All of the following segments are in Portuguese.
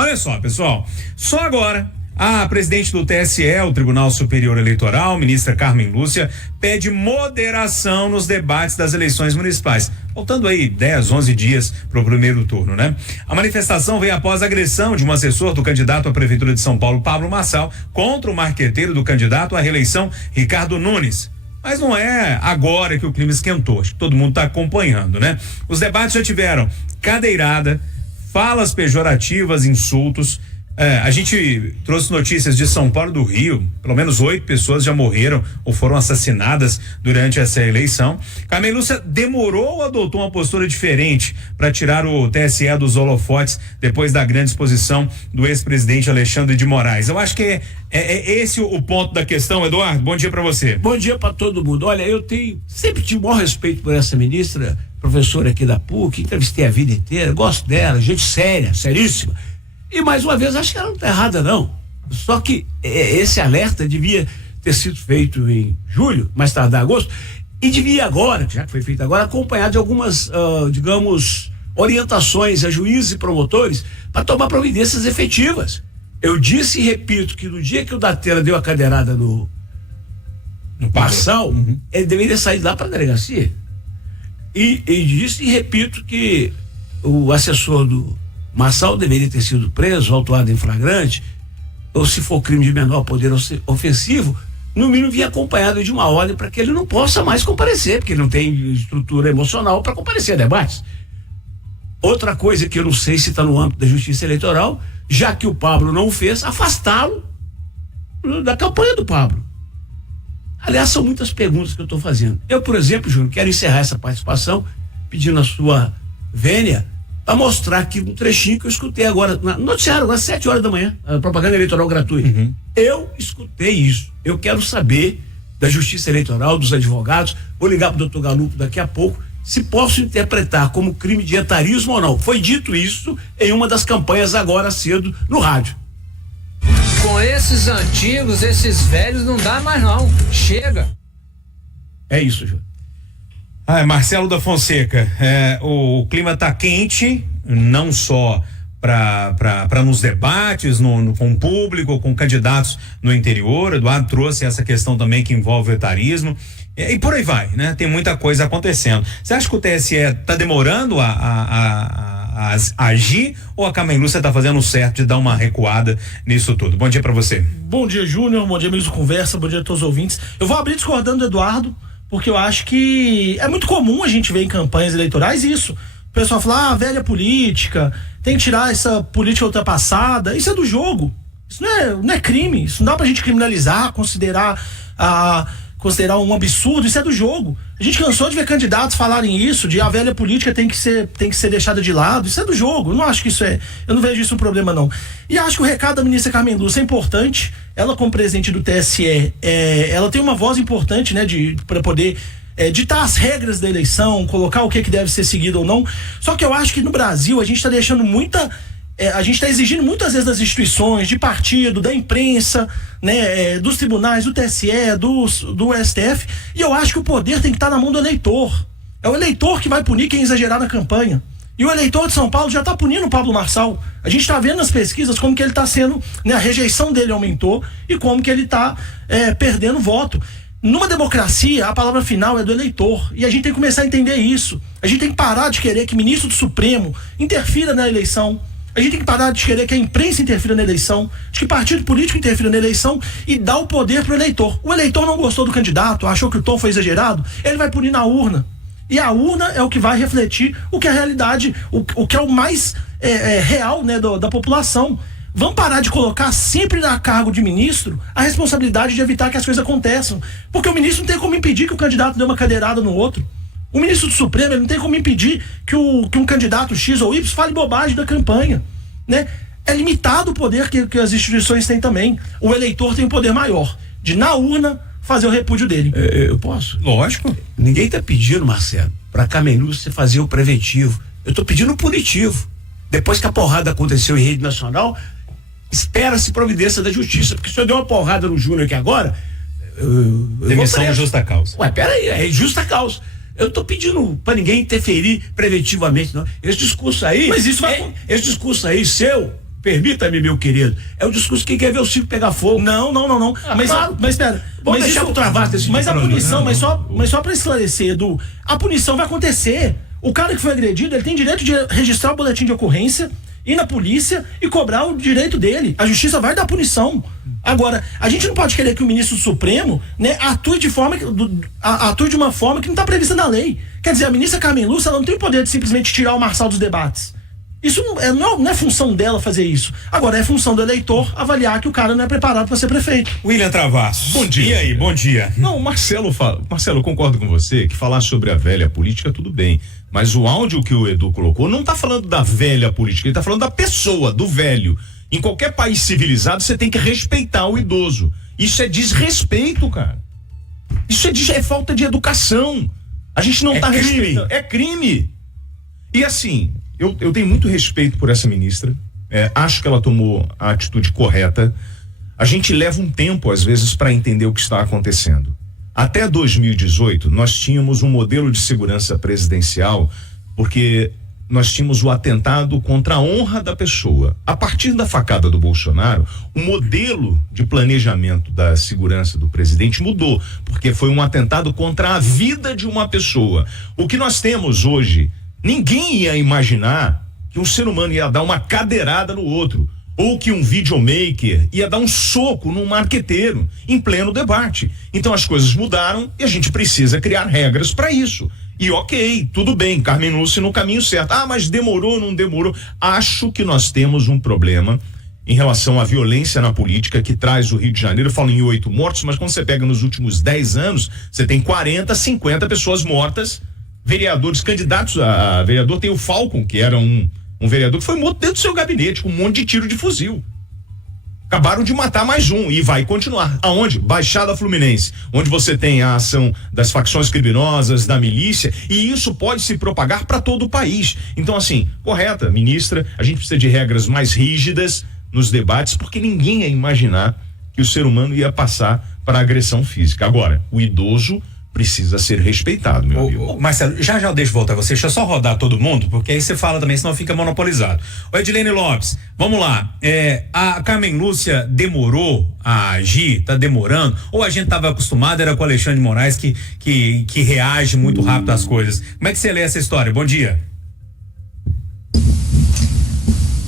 Olha só, pessoal, só agora a presidente do TSE, o Tribunal Superior Eleitoral, ministra Carmen Lúcia, pede moderação nos debates das eleições municipais. Faltando aí 10, 11 dias para o primeiro turno, né? A manifestação veio após a agressão de um assessor do candidato à Prefeitura de São Paulo, Pablo Marçal, contra o marqueteiro do candidato à reeleição, Ricardo Nunes. Mas não é agora que o clima esquentou, acho que todo mundo está acompanhando, né? Os debates já tiveram cadeirada, falas pejorativas, insultos. A gente trouxe notícias de São Paulo e do Rio, pelo menos 8 pessoas já morreram ou foram assassinadas durante essa eleição. Carmen Lúcia demorou ou adotou uma postura diferente para tirar o TSE dos holofotes depois da grande exposição do ex-presidente Alexandre de Moraes? Eu acho que é esse o ponto da questão, Eduardo. Bom dia para você. Bom dia para todo mundo. Olha, eu sempre tive o maior respeito por essa ministra, professora aqui da PUC, entrevistei a vida inteira, gosto dela, gente séria, seríssima. E mais uma vez, acho que ela não está errada, não. Só que esse alerta devia ter sido feito em julho, mais tardar agosto, e devia agora, já que foi feito agora, acompanhado de algumas, digamos, orientações a juízes e promotores para tomar providências efetivas. Eu disse e repito que no dia que o Datena deu a cadeirada no Marçal, ele deveria sair lá para a delegacia. E disse e repito que o assessor do Marçal deveria ter sido preso, autuado em flagrante, ou se for crime de menor poder ofensivo, no mínimo vir acompanhado de uma ordem para que ele não possa mais comparecer, porque ele não tem estrutura emocional para comparecer a debates. Outra coisa que eu não sei se está no âmbito da Justiça Eleitoral, já que o Pablo não fez, afastá-lo da campanha do Pablo. Aliás, são muitas perguntas que eu estou fazendo. Eu, por exemplo, Júnior, quero encerrar essa participação pedindo a sua vênia para mostrar aqui um trechinho que eu escutei agora, no noticiário, agora às 7 horas da manhã, a propaganda eleitoral gratuita. Eu escutei isso. Eu quero saber da Justiça Eleitoral, dos advogados, vou ligar para o doutor Galupo daqui a pouco, se posso interpretar como crime de etarismo ou não. Foi dito isso em uma das campanhas agora cedo no rádio. Com esses antigos, esses velhos, não dá mais não. Chega. É isso, Júlio. Marcelo da Fonseca, o clima tá quente, não só para nos debates, com o público, com candidatos no interior. Eduardo trouxe essa questão também que envolve o etarismo. E por aí vai, né? Tem muita coisa acontecendo. Você acha que o TSE tá demorando a agir, ou a Carmen Lúcia tá fazendo o certo de dar uma recuada nisso tudo? Bom dia para você. Bom dia, Júnior. Bom dia, amigos do Conversa. Bom dia a todos os ouvintes. Eu vou abrir discordando do Eduardo, porque eu acho que é muito comum a gente ver em campanhas eleitorais isso. O pessoal fala, velha política, tem que tirar essa política ultrapassada. Isso é do jogo. Isso não é crime. Isso não dá pra gente criminalizar, considerar um absurdo. Isso é do jogo. A gente cansou de ver candidatos falarem isso, de a velha política tem que ser deixada de lado. Isso é do jogo. Eu não acho que eu não vejo isso um problema, não. E acho que o recado da ministra Carmen Lúcia é importante. Ela, como presidente do TSE, ela tem uma voz importante, né, para poder ditar as regras da eleição, colocar o que deve ser seguido ou não. Só que eu acho que no Brasil a gente está deixando a gente está exigindo muitas vezes das instituições, de partido, da imprensa, né, dos tribunais, do TSE, do STF, e eu acho que o poder tem que estar na mão do eleitor. É o eleitor que vai punir quem exagerar na campanha. E o eleitor de São Paulo já está punindo o Pablo Marçal. A gente está vendo nas pesquisas como que ele está sendo, né, a rejeição dele aumentou e como que ele está perdendo voto. Numa democracia, a palavra final é do eleitor, e a gente tem que começar a entender isso. A gente tem que parar de querer que o ministro do Supremo interfira na eleição. A gente tem que parar de querer que a imprensa interfira na eleição, de que partido político interfira na eleição e dar o poder pro eleitor. O eleitor não gostou do candidato, achou que o tom foi exagerado, ele vai punir na urna. E a urna é o que vai refletir o que é a realidade, o que é o mais real, né, da população. Vamos parar de colocar sempre na cargo de ministro a responsabilidade de evitar que as coisas aconteçam. Porque o ministro não tem como impedir que o candidato dê uma cadeirada no outro. O ministro do Supremo, ele não tem como impedir que um candidato X ou Y fale bobagem da campanha, né? É limitado o poder que as instituições têm também. O eleitor tem um poder maior de, na urna, fazer o repúdio dele. Eu posso? Lógico. Ninguém está pedindo, Marcelo, para Carmen Lúcia fazer o preventivo. Eu estou pedindo o punitivo. Depois que a porrada aconteceu em rede nacional, espera-se providência da justiça. Porque se eu der uma porrada no Júnior aqui agora, demissão é justa causa. Ué, peraí, é justa causa. Eu tô pedindo pra ninguém interferir preventivamente, não. Esse discurso aí. Mas isso esse discurso aí seu Permita-me, meu querido. É o discurso que quer ver o circo pegar fogo. Não. Mas, claro. mas espera. Vamos deixar pro Travassos esse Mas a tipo de punição, problema. mas só pra esclarecer, Edu, a punição vai acontecer. O cara que foi agredido, ele tem direito de registrar o boletim de ocorrência, ir na polícia e cobrar o direito dele. A justiça vai dar punição. Agora, a gente não pode querer que o ministro do Supremo, né, atue de uma forma que não está prevista na lei. Quer dizer, a ministra Carmen Lúcia, ela não tem o poder de simplesmente tirar o Marçal dos debates. Isso não é função dela fazer isso. Agora, é função do eleitor avaliar que o cara não é preparado para ser prefeito. William Travassos. Bom dia. E aí, bom dia. Não, Marcelo, eu concordo com você que falar sobre a velha política tudo bem, mas o áudio que o Edu colocou não tá falando da velha política, ele tá falando da pessoa, do velho. Em qualquer país civilizado você tem que respeitar o idoso. Isso é desrespeito, cara. Isso é falta de educação. A gente não tá respeitando. É crime. E assim, eu tenho muito respeito por essa ministra. Acho que ela tomou a atitude correta. A gente leva um tempo, às vezes, para entender o que está acontecendo. Até 2018, nós tínhamos um modelo de segurança presidencial, porque nós tínhamos o atentado contra a honra da pessoa. A partir da facada do Bolsonaro, o modelo de planejamento da segurança do presidente mudou, porque foi um atentado contra a vida de uma pessoa. O que nós temos hoje, ninguém ia imaginar que um ser humano ia dar uma cadeirada no outro, ou que um videomaker ia dar um soco num marqueteiro em pleno debate. Então as coisas mudaram e a gente precisa criar regras para isso. E ok, tudo bem, Carmen Lúcia no caminho certo. Mas demorou, não demorou. Acho que nós temos um problema em relação à violência na política que traz o Rio de Janeiro. Eu falo em 8 mortos, mas quando você pega nos últimos 10 anos, você tem 40, 50 pessoas mortas, vereadores, candidatos a vereador. Tem o Falcon, que era um vereador que foi morto dentro do seu gabinete com um monte de tiro de fuzil. Acabaram de matar mais um e vai continuar. Aonde? Baixada Fluminense, onde você tem a ação das facções criminosas, da milícia, e isso pode se propagar para todo o país. Então, assim, correta, ministra, a gente precisa de regras mais rígidas nos debates, porque ninguém ia imaginar que o ser humano ia passar para agressão física. Agora, o idoso precisa ser respeitado, meu amigo. Marcelo, já eu deixo voltar você, deixa eu só rodar todo mundo, porque aí você fala também, senão fica monopolizado. Ô Edilene Lopes, vamos lá, a Carmen Lúcia demorou a agir, tá demorando, ou a gente tava acostumado, era com o Alexandre de Moraes que reage muito rápido às coisas. Como é que você lê essa história? Bom dia.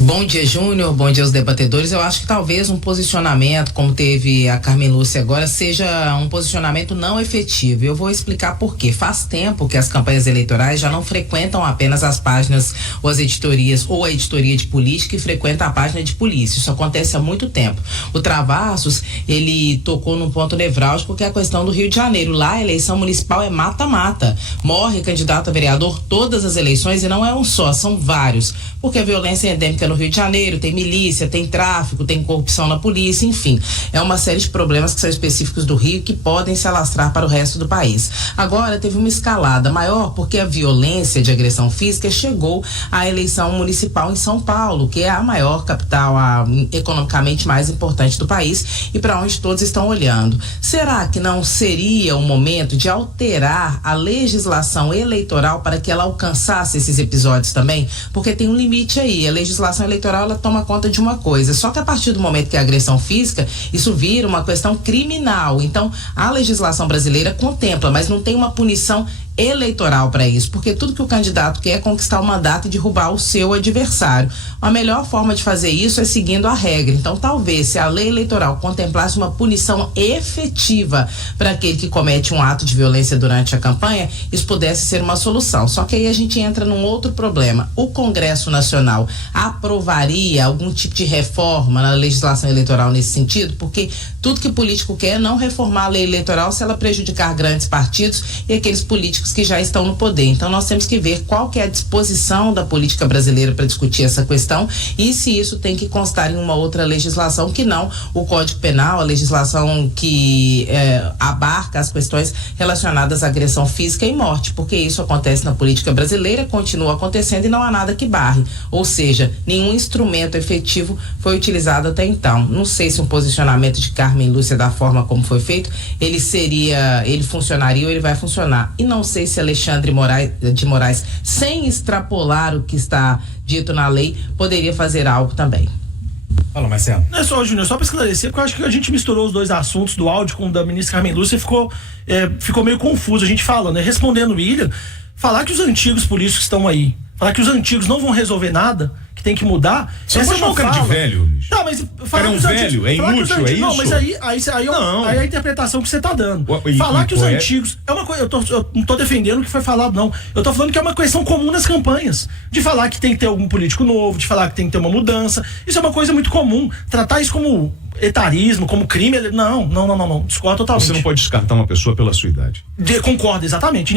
Bom dia, Júnior. Bom dia aos debatedores. Eu acho que talvez um posicionamento, como teve a Carmen Lúcia agora, seja um posicionamento não efetivo. Eu vou explicar por quê. Faz tempo que as campanhas eleitorais já não frequentam apenas as páginas ou as editorias, ou a editoria de política, e frequenta a página de polícia. Isso acontece há muito tempo. O Travassos, ele tocou num ponto nevrálgico, que é a questão do Rio de Janeiro. Lá a eleição municipal é mata-mata. Morre candidato a vereador todas as eleições, e não é um só, são vários. Porque a violência é endêmica no Rio de Janeiro, tem milícia, tem tráfico, tem corrupção na polícia, enfim. É uma série de problemas que são específicos do Rio, que podem se alastrar para o resto do país. Agora teve uma escalada maior, porque a violência de agressão física chegou à eleição municipal em São Paulo, que é a maior capital, economicamente mais importante do país, e para onde todos estão olhando. Será que não seria o momento de alterar a legislação eleitoral para que ela alcançasse esses episódios também? Porque tem um limite aí. A legislação eleitoral, ela toma conta de uma coisa, só que a partir do momento que a agressão física, isso vira uma questão criminal. Então a legislação brasileira contempla, mas não tem uma punição eleitoral para isso, porque tudo que o candidato quer é conquistar o mandato e derrubar o seu adversário. A melhor forma de fazer isso é seguindo a regra. Então talvez, se a lei eleitoral contemplasse uma punição efetiva para aquele que comete um ato de violência durante a campanha, isso pudesse ser uma solução. Só que aí a gente entra num outro problema. O Congresso Nacional aprovaria algum tipo de reforma na legislação eleitoral nesse sentido? Porque tudo que o político quer é não reformar a lei eleitoral se ela prejudicar grandes partidos e aqueles políticos que já estão no poder. Então nós temos que ver qual que é a disposição da política brasileira para discutir essa questão, e se isso tem que constar em uma outra legislação que não o Código Penal, a legislação que abarca as questões relacionadas à agressão física e morte, porque isso acontece na política brasileira, continua acontecendo e não há nada que barre. Ou seja, nenhum instrumento efetivo foi utilizado até então. Não sei se um posicionamento de Carmen Lúcia, da forma como foi feito, ele funcionaria ou ele vai funcionar. E não sei se Alexandre de Moraes, sem extrapolar o que está dito na lei, poderia fazer algo também. Fala, Marcelo. Não é só, Júnior, só para esclarecer, porque eu acho que a gente misturou os dois assuntos do áudio com o da ministra Carmen Lúcia e ficou meio confuso. A gente fala, né? Respondendo o William, falar que os antigos políticos estão aí, falar que os antigos não vão resolver nada, que tem que mudar. Você não pode cara de velho, bicho. Não, mas cara é um velho, é inútil, é isso? Não, mas aí é a interpretação que você tá dando. Falar que os antigos é uma coisa, eu não tô defendendo o que foi falado, não. Eu tô falando que é uma questão comum nas campanhas. De falar que tem que ter algum político novo, de falar que tem que ter uma mudança. Isso é uma coisa muito comum. Tratar isso como etarismo, como crime, não. Discordo totalmente. Você não pode descartar uma pessoa pela sua idade. Concordo, exatamente.